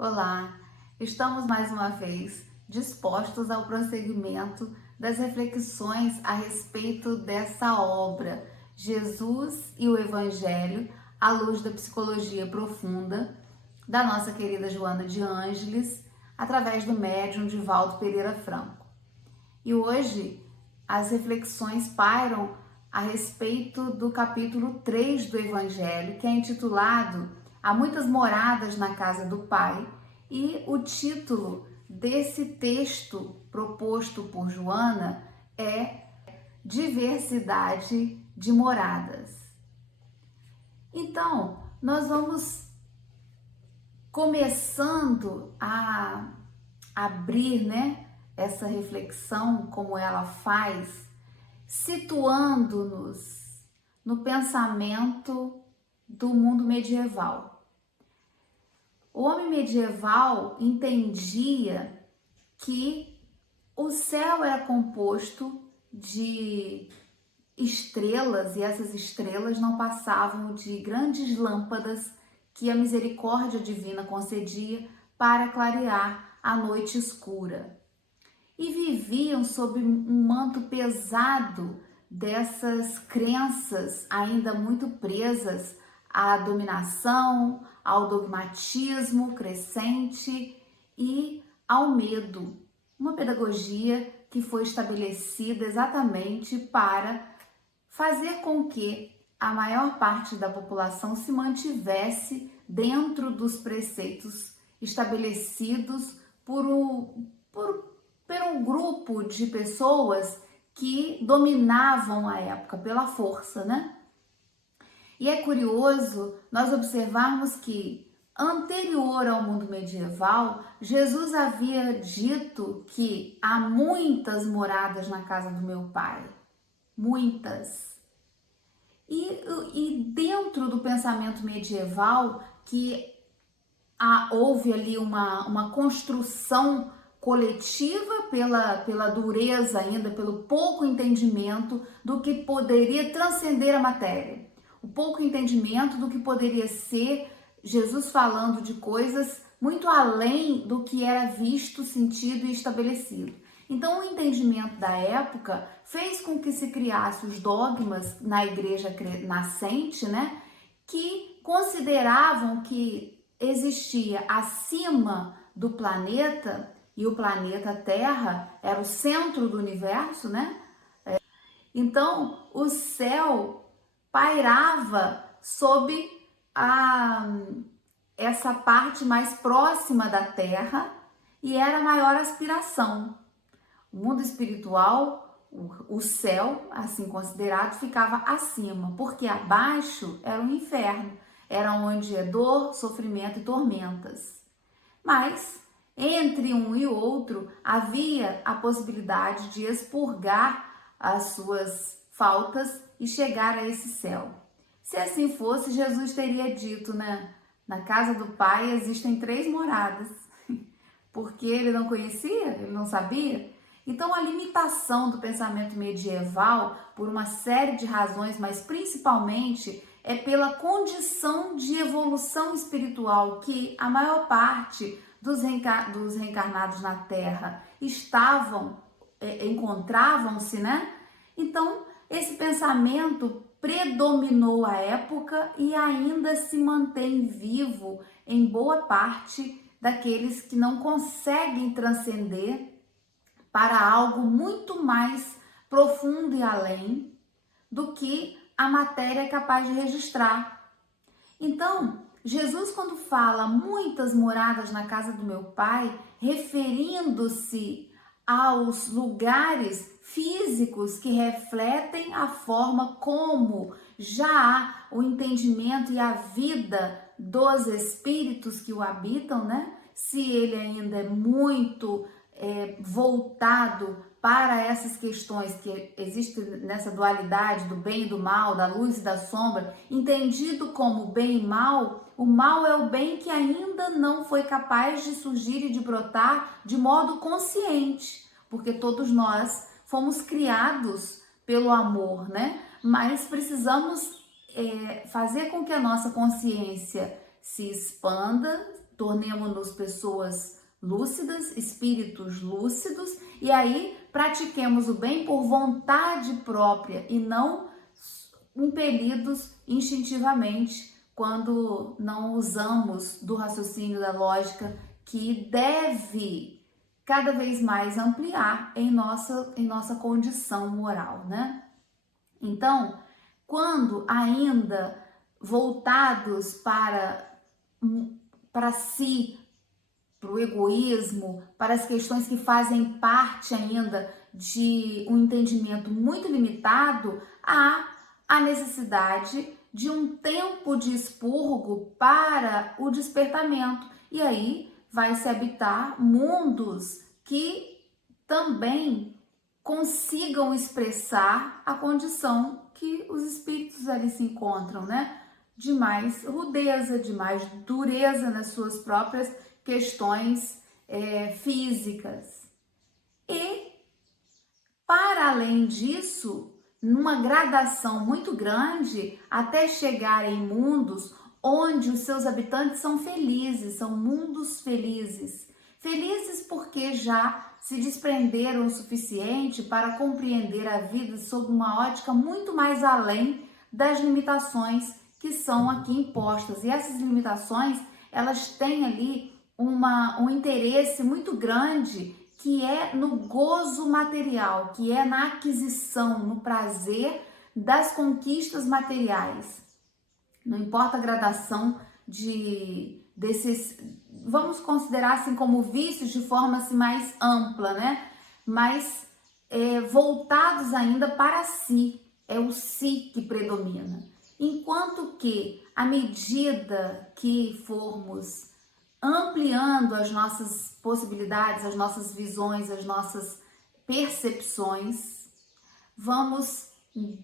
Olá, estamos mais uma vez dispostos ao prosseguimento das reflexões a respeito dessa obra, Jesus e o Evangelho, à luz da psicologia profunda, da nossa querida Joana de Ângeles, através do médium Divaldo Pereira Franco. E hoje as reflexões pairam a respeito do capítulo 3 do Evangelho, que é intitulado Há muitas moradas na casa do Pai, e o título desse texto proposto por Joana é Diversidade de Moradas. Então, nós vamos começando a abrir, essa reflexão, como ela faz, situando-nos no pensamento do mundo medieval. O homem medieval entendia que o céu era composto de estrelas e essas estrelas não passavam de grandes lâmpadas que a misericórdia divina concedia para clarear a noite escura. E viviam sob um manto pesado dessas crenças ainda muito presas à dominação, ao dogmatismo crescente e ao medo. Uma pedagogia que foi estabelecida exatamente para fazer com que a maior parte da população se mantivesse dentro dos preceitos estabelecidos por um grupo de pessoas que dominavam a época pela força, E é curioso nós observarmos que, anterior ao mundo medieval, Jesus havia dito que há muitas moradas na casa do meu Pai. Muitas. E dentro do pensamento medieval, que houve ali uma construção coletiva pela dureza ainda, pelo pouco entendimento do que poderia transcender a matéria. O pouco entendimento do que poderia ser Jesus falando de coisas muito além do que era visto, sentido e estabelecido. Então, o entendimento da época fez com que se criasse os dogmas na igreja nascente, que consideravam que existia acima do planeta, e o planeta Terra era o centro do universo, Então, o céu pairava sob essa parte mais próxima da Terra e era a maior aspiração. O mundo espiritual, o céu, assim considerado, ficava acima, porque abaixo era o inferno, era onde é dor, sofrimento e tormentas. Mas entre um e outro havia a possibilidade de expurgar as suas faltas e chegar a esse céu. Se assim fosse, Jesus teria dito, na casa do Pai existem 3 moradas, porque ele não conhecia, ele não sabia. Então, a limitação do pensamento medieval, por uma série de razões, mas principalmente é pela condição de evolução espiritual que a maior parte dos reencarnados na Terra encontravam-se, Então, esse pensamento predominou a época e ainda se mantém vivo em boa parte daqueles que não conseguem transcender para algo muito mais profundo e além do que a matéria é capaz de registrar. Então, Jesus, quando fala muitas moradas na casa do meu Pai, referindo-se aos lugares físicos que refletem a forma como já há o entendimento e a vida dos espíritos que o habitam, Se ele ainda é muito voltado para essas questões que existem nessa dualidade do bem e do mal, da luz e da sombra, entendido como bem e mal, o mal é o bem que ainda não foi capaz de surgir e de brotar de modo consciente, porque todos nós fomos criados pelo amor, Mas precisamos fazer com que a nossa consciência se expanda, tornemo-nos pessoas lúcidas, espíritos lúcidos, e aí pratiquemos o bem por vontade própria e não impelidos instintivamente quando não usamos do raciocínio, da lógica que deve cada vez mais ampliar em nossa condição moral, né? Então, quando ainda voltados para si, para o egoísmo, para as questões que fazem parte ainda de um entendimento muito limitado, há a necessidade de um tempo de expurgo para o despertamento. E aí vai se habitar mundos que também consigam expressar a condição que os espíritos ali se encontram, né? De mais rudeza, de mais dureza nas suas próprias questões físicas. E, para além disso, numa gradação muito grande, até chegar em mundos onde os seus habitantes são felizes, são mundos felizes. Felizes porque já se desprenderam o suficiente para compreender a vida sob uma ótica muito mais além das limitações que são aqui impostas. E essas limitações, elas têm ali um interesse muito grande, que é no gozo material, que é na aquisição, no prazer das conquistas materiais. Não importa a gradação desses, vamos considerar assim como vícios de forma assim, mais ampla, né? Mas voltados ainda para si, é o si que predomina. Enquanto que, à medida que formos ampliando as nossas possibilidades, as nossas visões, as nossas percepções, vamos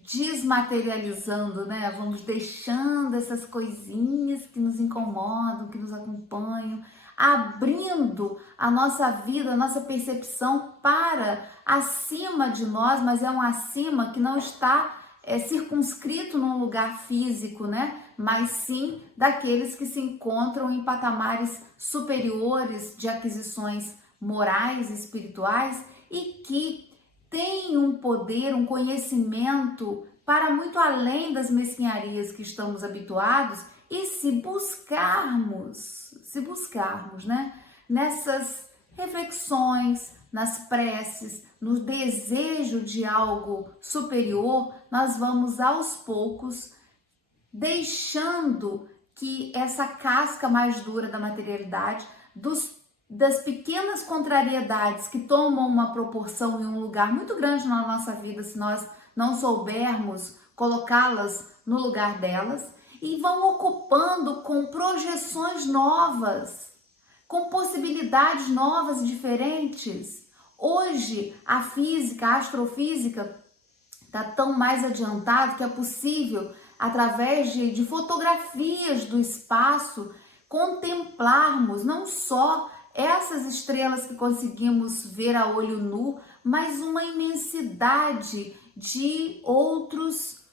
desmaterializando, né? Vamos deixando essas coisinhas que nos incomodam, que nos acompanham, abrindo a nossa vida, a nossa percepção para acima de nós, mas é um acima que não está circunscrito num lugar físico, né? Mas sim daqueles que se encontram em patamares superiores de aquisições morais e espirituais e que têm um poder, um conhecimento para muito além das mesquinharias que estamos habituados. E se buscarmos, né, nessas reflexões, nas preces, no desejo de algo superior, nós vamos aos poucos deixando que essa casca mais dura da materialidade, das pequenas contrariedades que tomam uma proporção e um lugar muito grande na nossa vida, se nós não soubermos colocá-las no lugar delas, e vão ocupando com projeções novas, com possibilidades novas e diferentes. Hoje, a física, a astrofísica está tão mais adiantado que é possível, através de fotografias do espaço, contemplarmos não só essas estrelas que conseguimos ver a olho nu, mas uma imensidade de outros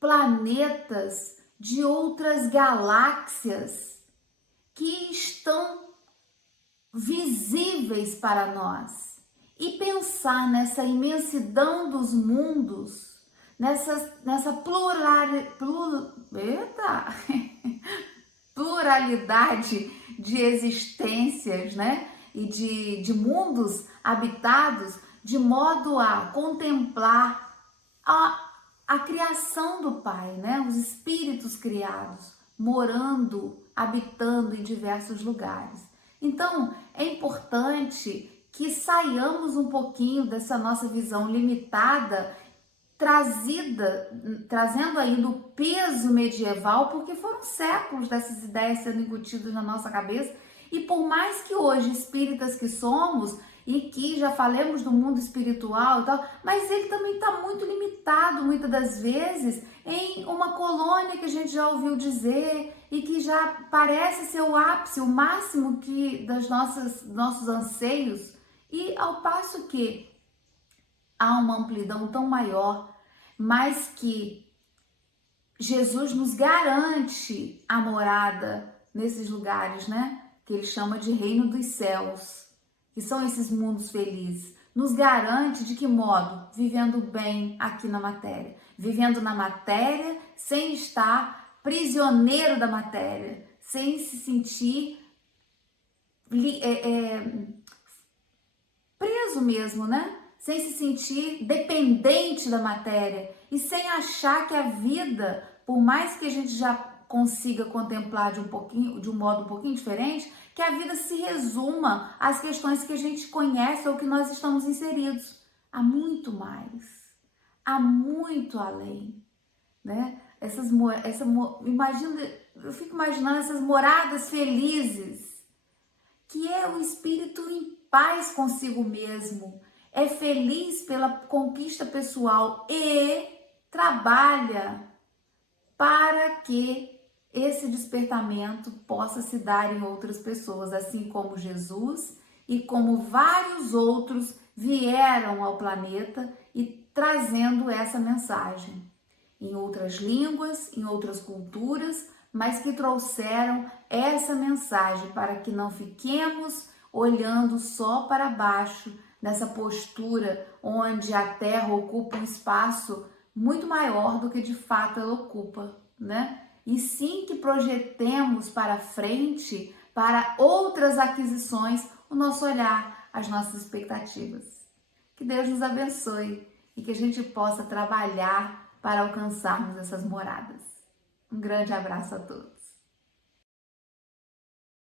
planetas, de outras galáxias que estão visíveis para nós. E pensar nessa imensidão dos mundos, nessa pluralidade de existências, né? E de mundos habitados, de modo a contemplar a criação do Pai, né? Os espíritos criados, morando, habitando em diversos lugares. Então, é importante que saiamos um pouquinho dessa nossa visão limitada, trazendo ainda o peso medieval, porque foram séculos dessas ideias sendo incutidas na nossa cabeça, e por mais que hoje espíritas que somos, e que já falemos do mundo espiritual e tal, mas ele também está muito limitado, muitas das vezes, em uma colônia que a gente já ouviu dizer e que já parece ser o ápice, o máximo das nossos anseios, e ao passo que há uma amplidão tão maior, mas que Jesus nos garante a morada nesses lugares, né? que ele chama de reino dos céus, que são esses mundos felizes. Nos garante de que modo? Vivendo bem aqui na matéria. Vivendo na matéria sem estar prisioneiro da matéria, sem se sentir preso mesmo, né? Sem se sentir dependente da matéria e sem achar que a vida, por mais que a gente já consiga contemplar de um modo um pouquinho diferente, que a vida se resuma às questões que a gente conhece ou que nós estamos inseridos. Há muito mais, há muito além, né? Eu fico imaginando essas moradas felizes, que é o espírito em paz consigo mesmo, é feliz pela conquista pessoal e trabalha para que esse despertamento possa se dar em outras pessoas, assim como Jesus e como vários outros vieram ao planeta e trazendo essa mensagem em outras línguas, em outras culturas, mas que trouxeram essa mensagem para que não fiquemos olhando só para baixo, nessa postura onde a Terra ocupa um espaço muito maior do que de fato ela ocupa, né? E sim que projetemos para frente, para outras aquisições, o nosso olhar, as nossas expectativas. Que Deus nos abençoe e que a gente possa trabalhar para alcançarmos essas moradas. Um grande abraço a todos.